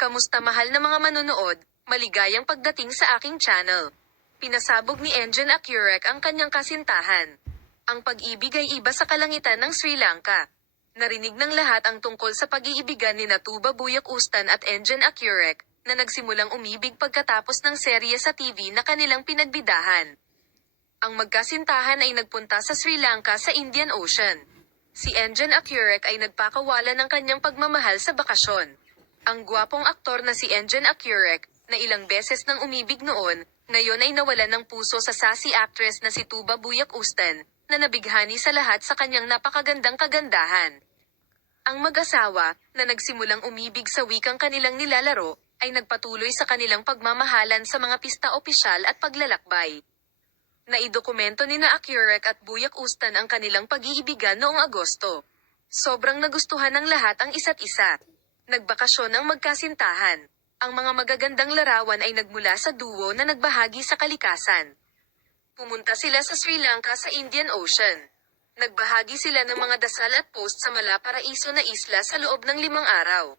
Kamusta mahal na mga manonood, maligayang pagdating sa aking channel. Pinasabog ni Engin Akyurek ang kanyang kasintahan. Ang pag-ibig ay iba sa kalangitan ng Sri Lanka. Narinig ng lahat ang tungkol sa pag-iibigan ni Tuba Buyak Ustan at Engin Akyurek, na nagsimulang umibig pagkatapos ng serye sa TV na kanilang pinagbidahan. Ang magkasintahan ay nagpunta sa Sri Lanka sa Indian Ocean. Si Engin Akyurek ay nagpakawala ng kanyang pagmamahal sa bakasyon. Ang gwapong aktor na si Engin Akyurek, na ilang beses nang umibig noon, ngayon ay nawalan ng puso sa sassy actress na si Tuba Buyak Ustan, na nabighani sa lahat sa kanyang napakagandang kagandahan. Ang mag-asawa, na nagsimulang umibig sa wikang kanilang nilalaro, ay nagpatuloy sa kanilang pagmamahalan sa mga pista opisyal at paglalakbay. Naidokumento ni Akyurek at Buyak Ustan ang kanilang pag-iibigan noong Agosto. Sobrang nagustuhan ng lahat ang isa't isa. Nagbakasyon ang magkasintahan. Ang mga magagandang larawan ay nagmula sa duo na nagbahagi sa kalikasan. Pumunta sila sa Sri Lanka sa Indian Ocean. Nagbahagi sila ng mga dasal at post sa Malaparaiso na isla sa loob ng 5 araw.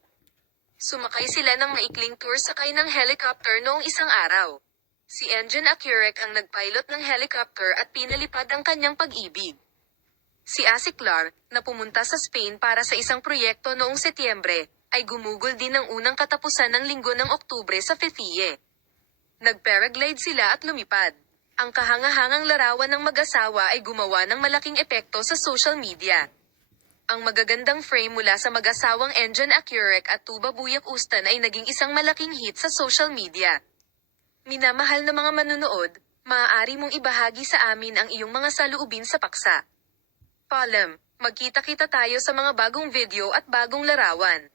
Sumakay sila ng maikling tour sakay ng helicopter noong isang araw. Si Engin Akyurek ang nagpilot ng helicopter at pinalipad ang kanyang pag-ibig. Si Asiklar, na pumunta sa Spain para sa isang proyekto noong Setyembre, ay gumugol din ng unang katapusan ng linggo ng Oktubre sa Fifie. Nag-paraglide sila at lumipad. Ang kahangahangang larawan ng mag-asawa ay gumawa ng malaking epekto sa social media. Ang magagandang frame mula sa mag-asawang Engin Akyurek at Tuba Buyak Ustan ay naging isang malaking hit sa social media. Minamahal na mga manunood, maaari mong ibahagi sa amin ang iyong mga saloobin sa paksa. Paalam, magkita-kita tayo sa mga bagong video at bagong larawan.